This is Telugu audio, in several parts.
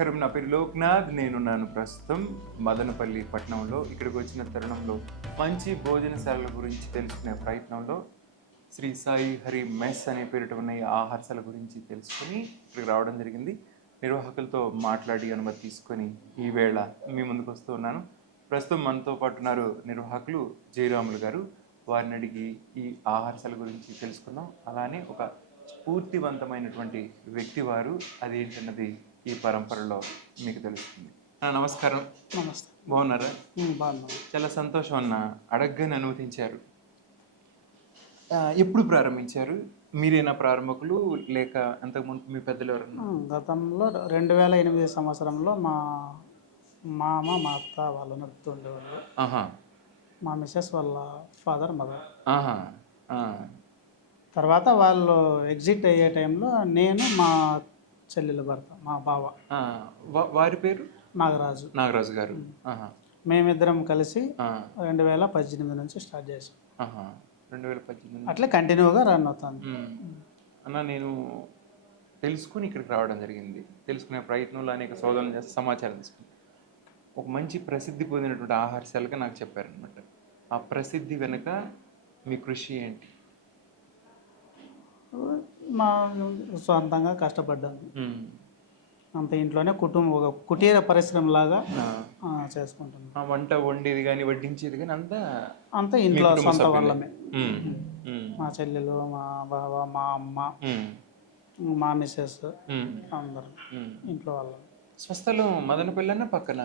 నమస్కారం. నా పేరు లోక్నాథ్. నేనున్నాను ప్రస్తుతం మదనపల్లి పట్టణంలో. ఇక్కడికి వచ్చిన తరుణంలో మంచి భోజనశాలల గురించి తెలుసుకునే ప్రయత్నంలో శ్రీ సాయి హరి మెస్ అనే పేరిట ఉన్న ఈ ఆహారశాల గురించి తెలుసుకుని ఇక్కడికి రావడం జరిగింది. నిర్వాహకులతో మాట్లాడి అనుమతి తీసుకొని ఈవేళ మీ ముందుకు వస్తూ ఉన్నాను. ప్రస్తుతం మనతో పాటు ఉన్నారు నిర్వాహకులు జయరాములు గారు. వారిని అడిగి ఈ ఆహారశాల గురించి తెలుసుకుందాం. అలానే ఒక స్ఫూర్తివంతమైనటువంటి వ్యక్తి వారు. అదేంటన్నది ఈ పరంపరలో మీకు తెలుస్తుంది. అన్న, నమస్కారం. నమస్తే. బాగున్నారా? ఉమ్, బాగున్నాను చాలా సంతోషం అన్న. అడగగానే అనుమతించారు. ఎప్పుడు ప్రారంభించారు? మీరేనా ప్రారంభకులు? లేక అంతకుముందు మీ పెద్దలు ఎవరన్నా? ఉమ్, గతంలో రెండు వేల ఎనిమిది సంవత్సరంలో మా మామ మా అత్త వాళ్ళు నడుపుతుండేవాళ్ళు. ఆహా. మా మిస్సెస్ వాళ్ళ ఫాదర్ మదర్. ఆహా. ఆ, తర్వాత వాళ్ళు ఎగ్జిట్ అయ్యే టైంలో నేను మా చెల్లెలు భర్త మా బావ. వారి పేరు? నాగరాజు. నాగరాజు గారు. మేమిద్దరం కలిసి రెండు వేల పద్దెనిమిది నుంచి స్టార్ట్ చేసాం రెండు వేల పద్దెనిమిది అట్లే కంటిన్యూగా రన్ అవుతుంది. మ్మ్. అన్న నేను తెలుసుకుని ఇక్కడికి రావడం జరిగింది. తెలుసుకునే ప్రయత్నంలో అనేక శోధనలు చేస్తే సమాచారం తీసుకుని. ఒక మంచి ప్రసిద్ధి పొందినటువంటి ఆహారశాలగా నాకు చెప్పారనమాట ఆ ప్రసిద్ధి వెనుక మీ కృషి ఏంటి? మా సొంతంగా కష్టపడ్డాను. అంత ఇంట్లోనే కుటుంబం ఒక కుటీర పరిశ్రమ లాగా చేసుకుంటున్నాం వంట వండేది కానీ వడ్డించేది కానీ అంతా అంతా ఇంట్లో సొంత. వాళ్ళమే. మా చెల్లెలు మా బావ మా అమ్మ మ్మ్. మా మిస్సెస్. అందరం. ఇంట్లో వాళ్ళం స్వస్థలం మదనపల్లి అన్న పక్కన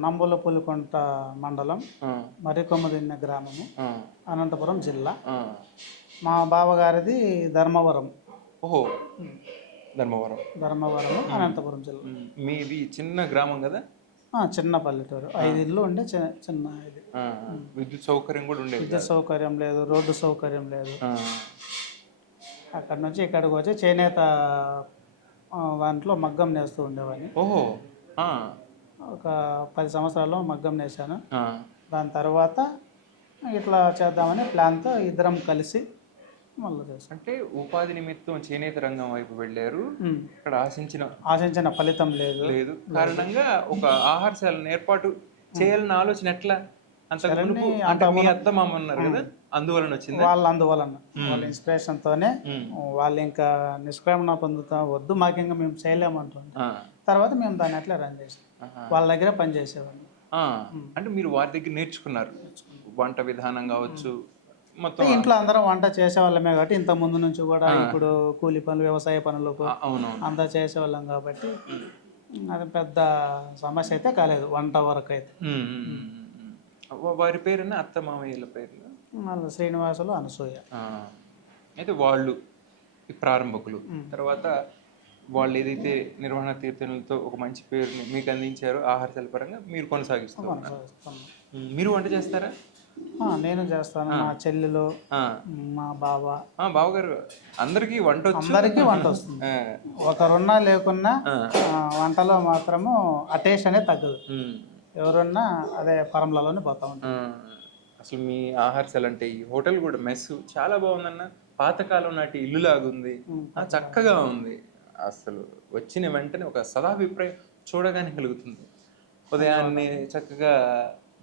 నంబుల పులికొంట మండలం ఆ, మరికొమ్మదిన్న గ్రామము అనంతపురం జిల్లా. మా బావగారిది ధర్మవరం. ఓహో. ధర్మవరం. ధర్మవరం అనంతపురం జిల్లా. మీది చిన్న గ్రామం కదా? చిన్న పల్లెటూరు. ఐదు ఇల్లు ఉండే చిన్న ఇది. విద్యుత్ సౌకర్యం కూడా ఉండేది విద్యుత్ సౌకర్యం లేదు రోడ్డు సౌకర్యం లేదు. అక్కడ నుంచి ఇక్కడికి వచ్చి చేనేత దాంట్లో మగ్గం నేస్తూ ఉండేవాడిని. ఓహో. ఒక పది సంవత్సరాల్లో మగ్గం నేసాను దాని తర్వాత ఇట్లా చేద్దామని ప్లాన్తో ఇద్దరం కలిసి మళ్ళీ అంటే ఉపాధి నిమిత్తం చేనేత రంగం వైపు వెళ్ళారు. ఇక్కడ ఆశించిన ఆశించిన ఫలితం లేదు. లేదు. కారణంగా ఒక ఆహారశాలను ఏర్పాటు చేయాలన్న ఆలోచన ఎట్లా? అంతకు అంటే మీ అత్త మామ ఉన్నారు కదా అందువలన వచ్చిందా? వాళ్ళ అందువలన. వాళ్ళ ఇన్స్పిరేషన్తోనే ఉమ్. వాళ్ళు ఇంకా నిష్క్రమణ పొందుతా వద్దు మాకు ఇంకా మేము చేయలేమంటుంది తర్వాత మేము దాన్ని అట్లా రన్ చేసాం. వాళ్ళ దగ్గర పని చేసేవాడిని ఆ, అంటే మీరు వారి దగ్గర నేర్చుకున్నారు. వంట విధానం కావచ్చు మొత్తం ఇంట్లో అందరం వంట చేసేవాళ్ళమే కాబట్టి ఇంత ముందు నుంచి కూడా ఇప్పుడు కూలి పనులు వ్యవసాయ పనులకు అంతా చేసేవాళ్ళం కాబట్టి అది పెద్ద సమస్య అయితే కాలేదు వంట వరకు అయితే. వారి పేరున? అత్త మామయ్యల పేర్లు? మళ్ళీ శ్రీనివాసులు అనసూయ. అయితే వాళ్ళు ఈ ప్రారంభకులు. తర్వాత వాళ్ళు ఏదైతే నిర్వహణ తీర్థనలతో ఒక మంచి పేరుని మీకు అందించారో ఆహార పరంగా మీరు కొనసాగిస్తూ ఉన్నారు. కొనసాగిస్తున్నాం. ఉమ్, మీరు వంట చేస్తారా? నేను చేస్తాను. మా చెల్లెలు మా బావ. బావగారు అందరికీ వంట అందరికీ వంట వస్తుంది. ఒకరున్నా లేకున్నా వంటలో మాత్రము ఆ టేస్ట్ అనేది తగ్గదు ఎవరున్నా అదే పరంలలోనే పోతా ఉంటాం అసలు మీ ఆహారశాల అంటే ఈ హోటల్ కూడా మెస్. చాలా బాగుందన్న. పాతకాలం నాటి ఇల్లు లాగుంది. చక్కగా ఉంది. అసలు వచ్చిన వెంటనే ఒక సదాభిప్రాయం చూడగానే కలుగుతుంది. ఉదయాన్నే చక్కగా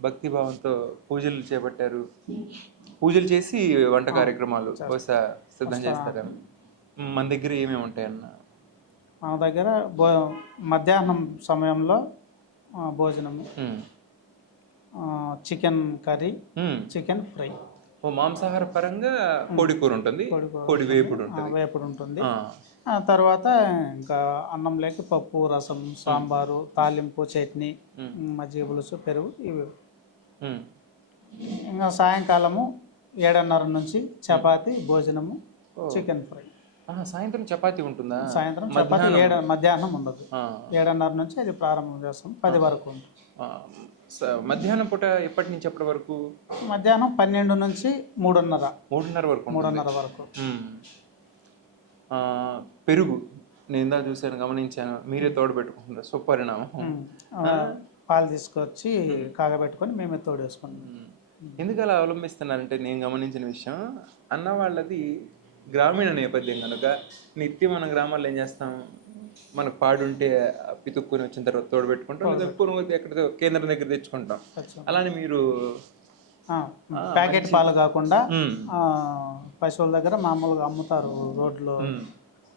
భక్తి భావంతో పూజలు చేపట్టారు. పూజలు చేసి వంట కార్యక్రమాలు బహుశా సిద్ధం చేస్తారా మన దగ్గర ఏమేమి ఉంటాయన్న? మన దగ్గర భో మధ్యాహ్నం సమయంలో భోజనము. Chicken curry. Chicken fry. మాంసాహార పరంగా కోడి కూర ఉంటుంది కోడి వేపుడు ఉంటుంది. వేపుడు ఉంటుంది. తర్వాత ఇంకా అన్నం లేక పప్పు రసం సాంబారు తాలింపు చట్నీ మజ్జిగ పులుసు పెరుగు ఇవి. ఇంకా సాయంకాలము ఏడున్నర నుంచి చపాతి భోజనము చికెన్ ఫ్రై. సాయంత్రం చపాతీ ఉంటుందా? సాయంత్రం చపాతి ఏడు మధ్యాహ్నం ఉండదు. ఏడున్నర నుంచి అది ప్రారంభం చేస్తాం. పది వరకు మధ్యాహ్నం పూట ఎప్పటి నుంచి ఎప్పటి వరకు? మధ్యాహ్నం పన్నెండు నుంచి మూడున్నర. మూడున్నర వరకు. మూడున్నర వరకు. పెరుగు. నేను ఇందా చూశాను గమనించాను. మీరే తోడు పెట్టుకుంటారు సుపరిణామం పాలు తీసుకొచ్చి కాగబెట్టుకొని మేమే తోడేసుకుంటాం. ఎందుకు అలా అవలంబిస్తున్నారంటే నేను గమనించిన విషయం అన్న వాళ్ళది గ్రామీణ నేపథ్యం కనుక నిత్యం మన గ్రామాల్లో ఏం చేస్తాం మనకు పాడుంటే పితుక్కుని వచ్చిన తర్వాత తోడు పెట్టుకుంటాం లేదా పురుగు ఎక్కడ కేంద్రం దగ్గర తెచ్చుకుంటాం. అలానే మీరు ప్యాకెట్ పాలు కాకుండా పశువుల దగ్గర మామూలుగా అమ్ముతారు రోడ్లో.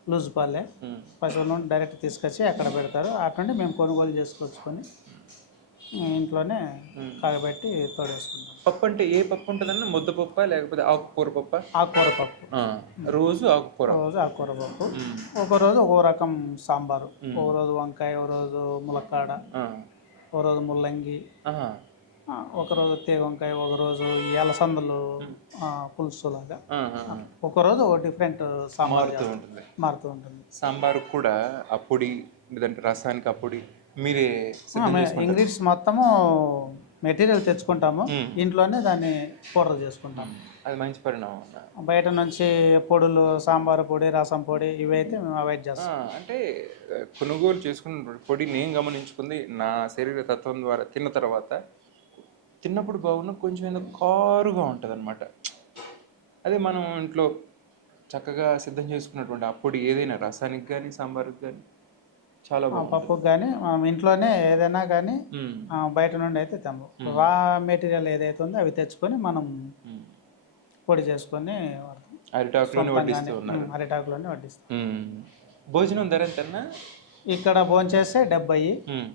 లూజ్ పాలే మ్మ్. పశువుల నుండి డైరెక్ట్ తీసుకొచ్చి అక్కడ పెడతారు అటుండి మేము కొనుగోలు చేసుకొచ్చుకొని ఇంట్లోనే కాగబెట్టి తోడేసుకుంటాం. పప్పు అంటే ఏ పప్పు ఉంటుందన్న ముద్ద పప్ప లేకపోతే ఆకుకూర పప్ప? ఆకుకూర పప్పు. రోజు ఆకుకూర. రోజు ఆకుకూర పప్పు. ఒక రోజు ఒక రకం సాంబారు. ఒక రోజు వంకాయ ఒక రోజు ములక్కాడ. ఒక రోజు ముల్లంగి ఒక రోజు తేగ వంకాయ ఒక రోజు ఆ, పులుసు లాగా. ఒక రోజు ఒక డిఫరెంట్ సాంబార్ మారుతూ ఉంటుంది. సాంబారు కూడా ఆ పొడి లేదంటే రసానికి ఆ పొడి మీరే. ఇంగ్రీడియంట్స్ మొత్తము మెటీరియల్ తెచ్చుకుంటాము. ఇంట్లోనే దాన్ని పౌడర్ చేసుకుంటాం అది మంచి పరిణామం. బయట నుంచి పొడులు సాంబార్ పొడి రసం పొడి ఇవైతే మేము అవాయిడ్ చేస్తాం అంటే కొనుగోలు చేసుకున్న పొడి నేను గమనించుకుంది నా శరీర తత్వం ద్వారా తిన్న తర్వాత తిన్నప్పుడు బాగున్న కొంచెం ఏదో కారుగా ఉంటుంది అనమాట అదే మనం ఇంట్లో చక్కగా సిద్ధం చేసుకున్నటువంటి ఆ పొడి ఏదైనా రసానికి కానీ సాంబార్కి కానీ చాలా పప్పుకు కానీ మనం ఇంట్లోనే ఏదైనా కానీ బయట నుండి అయితే తెమ్ము రా మెటీరియల్ ఏదైతే ఉందో అవి తెచ్చుకొని మనం. పొడి చేసుకొని అరిటాకులోనే అరిటాకులోనే వడ్డిస్తాం. భోజనం ధర ఎంతన్నా? ఇక్కడ భోంచేస్తే డెబ్బై ఉమ్.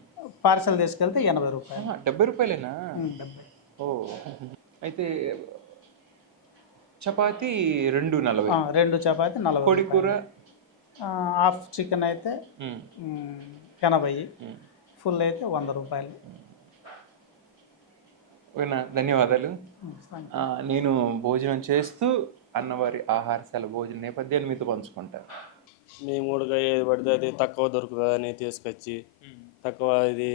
పార్సల్ తీసుకెళ్తే ఎనభై రూపాయలు. డెబ్బై రూపాయలేనా? డెబ్బై. ఓ. అయితే చపాతి రెండు నలభై. రెండు చపాతి నలభై కోడి కూర హాఫ్ చికెన్ అయితే ఎనభై. ఫుల్ అయితే వంద రూపాయలు. ఓకేనా ధన్యవాదాలు. నేను భోజనం చేస్తూ అన్నవారి ఆహారశాల భోజన నేపథ్యాన్ని మీతో పంచుకుంటాను. మేము కూడా ఏది పడితే అది తక్కువ దొరుకుతుందని తీసుకొచ్చి తక్కువ ఇది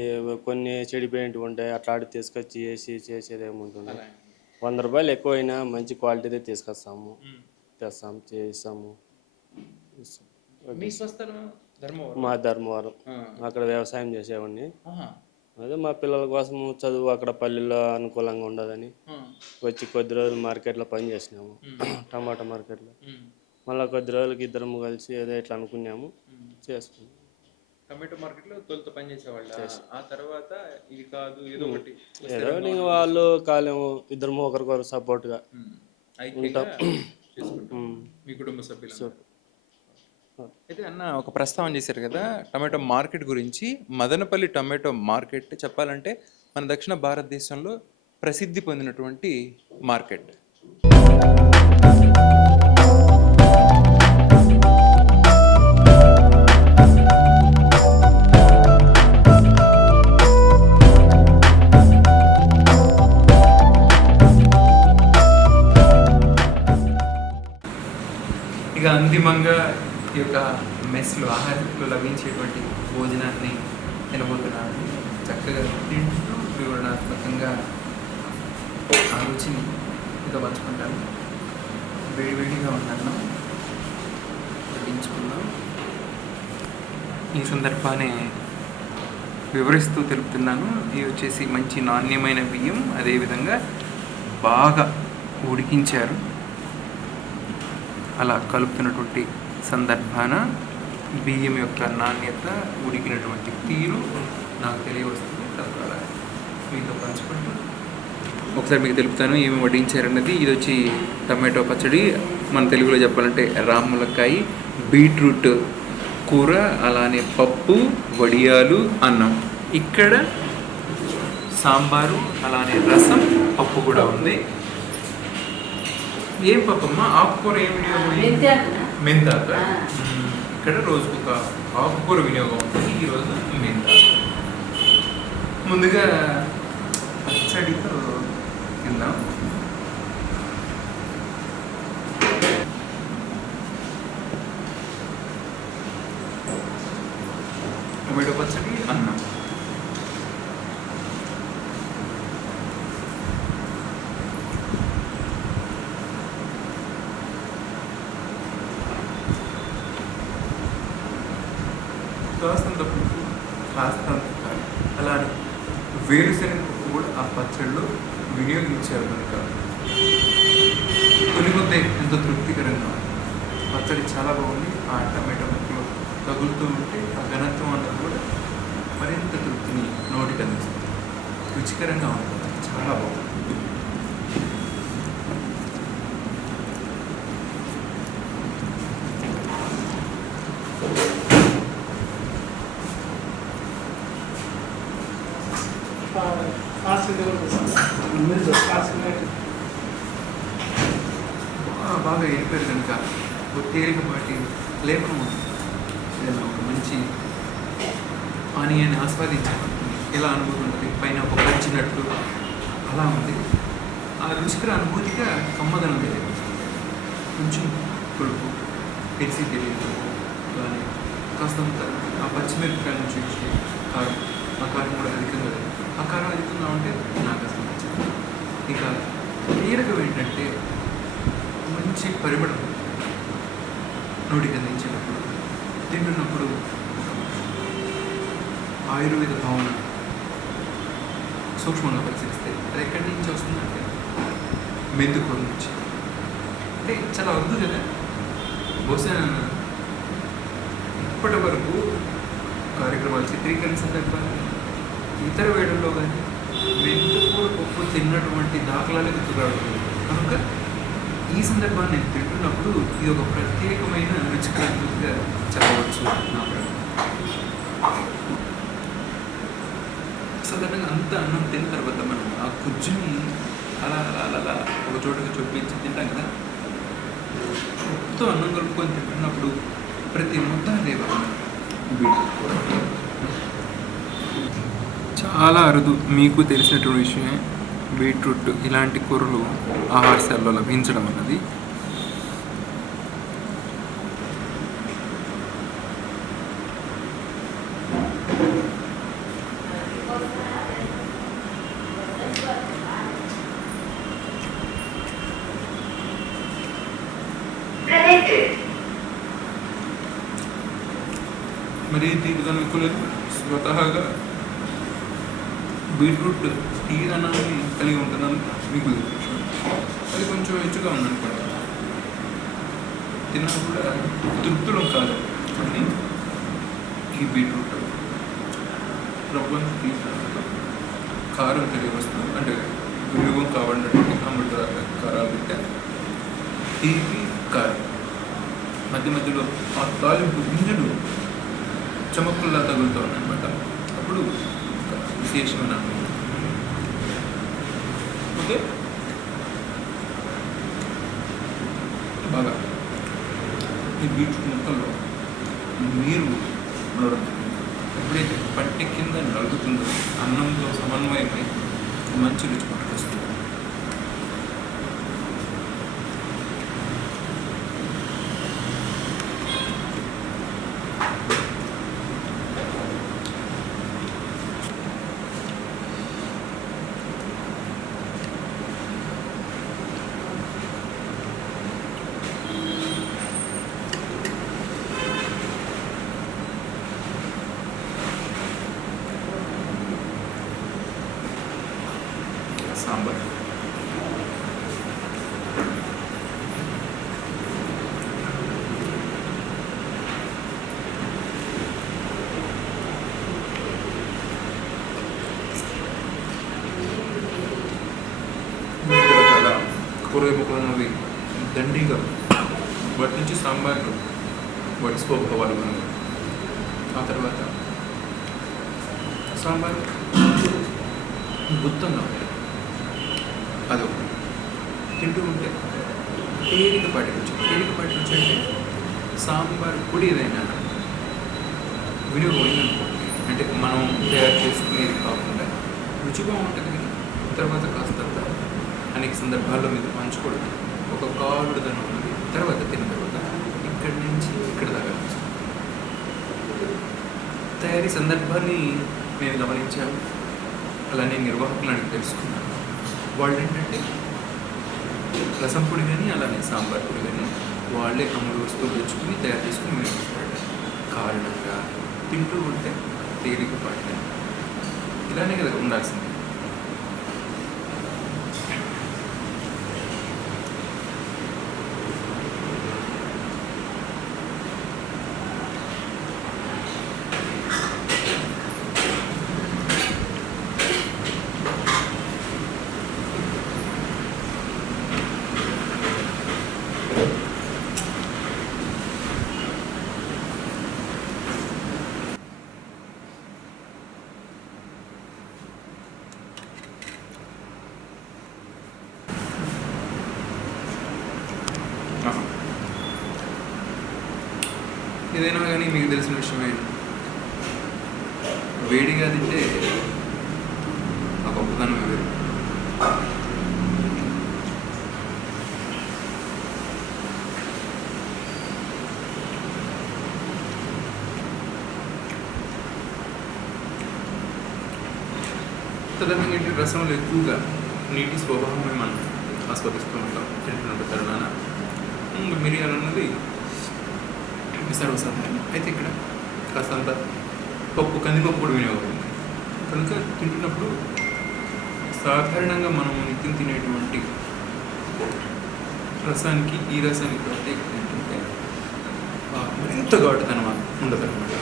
కొన్ని చెడిపోయినవి ఉంటాయి అట్లా ఆడి తీసుకొచ్చి వేసి చేసేది ఏముంటుంది? వంద రూపాయలు ఎక్కువైనా మంచి క్వాలిటీదే తీసుకొస్తాము. తెస్తాము చేస్తాము. మీ స్వస్థలం ధర్మవరం. మా ధర్మవరం. అక్కడ వ్యవసాయం చేసేవాడిని. అదే మా పిల్లల కోసం చదువు అక్కడ పల్లెల్లో అనుకూలంగా ఉండదని. వచ్చి కొద్ది రోజులు మార్కెట్లో పని చేసినాము. టమాటా మార్కెట్లో. మళ్ళీ కొద్ది రోజులకి ఇద్దరం కలిసి ఏదో ఇట్లా అనుకున్నాము. చేసుకున్నాం టమాటో మార్కెట్లో తొలుత ఆ తర్వాత ఇది కాదు ఏదో ఒకటి ఏదో ఇంకా వాళ్ళు కాలేము ఇద్దరు ఒకరికొకరు సపోర్ట్గా చేసుకుంటాం. మీ కుటుంబ సభ్యులు అయితే అన్న ఒక ప్రస్తావన చేశారు కదా టమాటో మార్కెట్ గురించి. మదనపల్లి టమాటో మార్కెట్ చెప్పాలంటే మన దక్షిణ భారతదేశంలో ప్రసిద్ధి పొందినటువంటి మార్కెట్. ఈ యొక్క మెస్లో ఆహారంలో లభించేటువంటి భోజనాన్ని తినబోతున్నాను చక్కగా తింటూ వివరణాత్మకంగా ఆ రుచిని ఇక పంచుకుంటాను వేడివేడిగా ఉన్నాను వడ్డించుకుందాం ఈ సందర్భాన్ని వివరిస్తూ తెలుపుతున్నాను. ఇది వచ్చేసి మంచి నాణ్యమైన బియ్యం. అదేవిధంగా బాగా ఉడికించారు. అలా కలుపుతున్నటువంటి సందర్భాన బియ్యం యొక్క నాణ్యత ఉడికినటువంటి తీరు నాకు తెలియవస్తుంది. తద్వారా మీతో పంచుకుంటూ ఒకసారి మీకు తెలుపుతాను ఏమి వడ్డించారన్నది. ఇది వచ్చి టమాటో పచ్చడి. మన తెలుగులో చెప్పాలంటే రాములకాయ బీట్రూట్ కూర అలానే పప్పు వడియాలు అన్నం. ఇక్కడ సాంబారు అలానే రసం పప్పు కూడా ఉంది. ఏం పప్పమ్మా? ఆకుకూర ఏమి మెంతాక. ఇక్కడ రోజుకు ఒక ఆకుకూర వినియోగం ఉంటుంది. ఈరోజు మెంతాక ముందుగా పచ్చడితో తిందాం టొమాటో పచ్చడి అన్నం కాస్తంత పువ్వు కాస్తంత కారం అలానే వేరుశనగ కూడా ఆ పచ్చడిలో వినియోగించారు కనుక. కొన్ని కొద్ది ఎంతో తృప్తికరంగా ఉంది. పచ్చడి చాలా బాగుంది ఆ టమాటో ముక్కలు తగులుతూ ఉంటే ఆ ఘనత్వం అన్నది కూడా మరింత తృప్తిని నోటికి అందిస్తుంది. రుచికరంగా ఉంటుంది చాలా బాగుంది. బాగా బాగా వెళ్ళిపోయారు కనుక. ఒక తేలికపాటి లేపనం ఉంది ఏదైనా ఒక మంచి పానీయాన్ని ఆస్వాదించాలి ఎలా అనుభూతి ఉంటుంది పైన ఒక పంచినట్టు అలా ఉంది. ఆ రుచికర అనుభూతిగా కమ్మదనం తెలియదు కొంచెం కొడుకు పెరిసి తెలియదు కానీ కాస్తంత ఆ పచ్చిమిరపకాయ నుంచి వచ్చి కారం ఆ కారం కూడా అధికంగా అకారం ఎదుగుతున్నావు అంటే నాకు అసలు నచ్చదు. ఇక కీలకం ఏంటంటే మంచి పరిమళం నోటికి అందించేటప్పుడు తింటున్నప్పుడు ఆయుర్వేద భావన సూక్ష్మంగా పరిశీలిస్తే అది ఎక్కడి నుంచి వస్తుందంటే మెందుకూర నుంచి. అంటే చాలా అద్దు కదా. బహుశా ఇప్పటి వరకు కార్యక్రమాలు చిత్రీకరణ సందర్భాలు ఇతర వేడుల్లో కానీ మెంతుకూర పప్పు తిన్నటువంటి దాఖలాలు గుర్తురావడం కనుక ఈ సందర్భాన్ని నేను తింటున్నప్పుడు ఇది ఒక ప్రత్యేకమైన రుచికరంగా చెప్పవచ్చు నా సాధారణంగా అంత అన్నం తిన్న తర్వాత మనం ఆ కుజ్జుని అలా అలా అలా అలా ఒక చోటకి చూపించి తింటాం కదా. మొత్తం అన్నం కలుపుకొని తింటున్నప్పుడు ప్రతి ముద్ద లేవు? చాలా అరుదు. మీకు తెలిసినటువంటి విషయమే బీట్రూట్ ఇలాంటి కూరలు ఆహారశాలలో లభించడం అన్నది. మరి తీరుగా ఎక్కువ స్వతహాగా బీట్రూట్ టీ తీరనాన్ని కలిగి ఉంటుందని మీకు అది కొంచెం హెచ్చుగా ఉందనుకోండి తిన్నా కూడా తృప్తులం కాదు. కానీ ఈ బీట్రూట్ రవ్వంత కారం తెలియ వస్తుంది. అంటే వినియోగం కావాలంటే అమృత కారాలు తింటే తీపి కారం మధ్య మధ్యలో ఆ తాలింపు గింజలు చమక్కుల్లా తగులుతూ ఉన్నాయన్నమాట. అప్పుడు విశేషమైన అనుభూతి. ఓకే బాగా ఈ కూరగాయ ఉన్నవి దండిగా వాటి నుంచి సాంబార్లు వడిసిపోవాలి మనం. ఆ తర్వాత సాంబార్ గుత్తంగా ఉంటుంది అదొకటి తింటూ ఉంటే తేలికపాటి రుచి తేలికపాటి రుచి అంటే సాంబార్ పొడి ఏదైనా వినియోగం అయిందనుకోండి అంటే మనం తయారు చేసుకునేది కాకుండా రుచి బాగుంటుంది తర్వాత కాస్త అనేక సందర్భాల్లో మీరు పంచుకోవడం ఒక కాలుడుదనం ఉన్నది. తర్వాత తిన్న తర్వాత ఇక్కడి నుంచి ఇక్కడ దాకా తయారీ సందర్భాన్ని నేను గమనించాను. అలానే నిర్వాహకులు అని తెలుసుకున్నాను. వాళ్ళు ఏంటంటే రసం పొడి కానీ అలానే సాంబార్ పొడి కానీ వాళ్ళే అమలు వస్తువులు తెచ్చుకుని తయారు చేసుకుని మీరు ఇస్తారు కారణంగా తింటూ ఉంటే తేలికపాటి ఇలానే కదా ఉండాల్సింది. ఇష్టమే వేడిగా తింటే ఆ గొప్పతనం వేరు. సాధారణంగా ఏంటి రసంలో ఎక్కువగా నీటి స్వభావమే మనం ఆస్వాదిస్తూ ఉంటాం. తింటున్న తరుణాన మిరియాలు అన్నది సర్వసాధారణం. అయితే ఇక్కడ కాస్తంత పప్పు కందిపప్పు కూడా వినియోగం. కనుక తింటున్నప్పుడు సాధారణంగా మనం నిత్యం తినేటువంటి రసానికి ఈ రసానికి ప్రత్యేకత ఏంటంటే ఆ, మరింత ఘాటుతనం ఉండదు అనమాట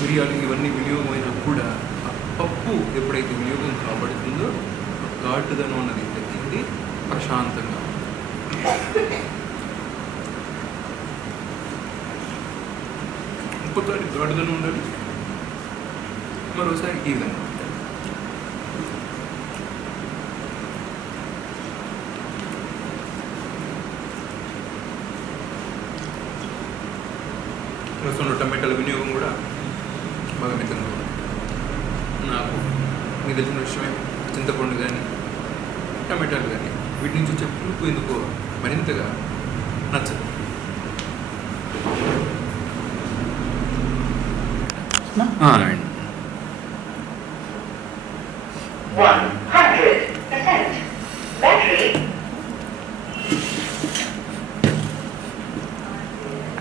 మిరియాలు ఇవన్నీ వినియోగమైనా కూడా ఆ పప్పు ఎప్పుడైతే వినియోగం కాబడుతుందో ఆ ఘాటుదనం అన్నది తగ్గింది ప్రశాంతంగా. ఇంకోసారి ఘాటుదనం ఉండాలి. మరోసారి ఈ విధంగా. రసంలో టమాటాల వినియోగం కూడా బాగా మితంగా ఉంది. నాకు మీకు తెలిసిన విషయమే చింతపండు కానీ టమాటాలు కానీ వీటి నుంచి వచ్చే పులుపు ఎందుకో మరింతగా నచ్చదు. ఆ, అండి. 100% battery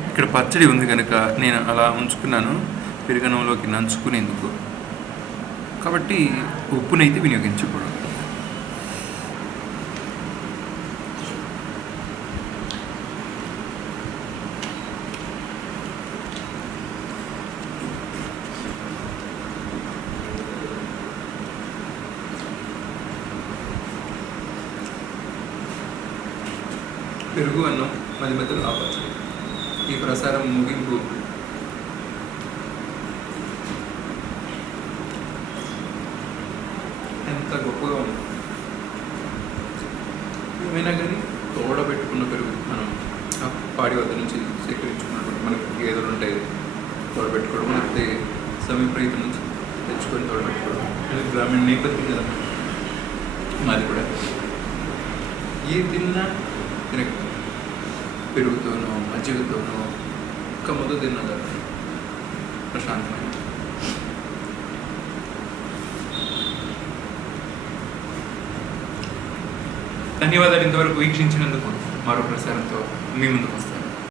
ఇక్కడ పచ్చడి ఉంది కనుక నేను అలా ఉంచుకున్నాను పెరుగనంలోకి నంచుకునేందుకు. కాబట్టి ఉప్పునైతే వినియోగించకూడదు పెరుగు అన్నం మధ్య మధ్యలో ఆపచ్చు ఈ ప్రసారం ముగింపు. ఎంత గొప్పగా ఉంది. ఏమైనా కానీ తోడబెట్టుకున్న పెరుగు మనం ఆ పాడి వద్ద నుంచి సేకరించుకున్నటువంటి మనకు గేదెలు ఉంటాయి. తోడబెట్టుకోవడం లేకపోతే సమీప రైతు నుంచి తెచ్చుకొని తోడబెట్టుకోవడం. గ్రామీణ నేపథ్యం కదా. మాది కూడా. ఏ తిన్నా తినక పెరుగుతోనో మజ్జిగతోనో ముద్ద తిన్నదా ప్రశాంతమైన ధన్యవాదాలు ఇంతవరకు వీక్షించినందుకు మరో ప్రసారంతో మీ ముందుకు వస్తాను.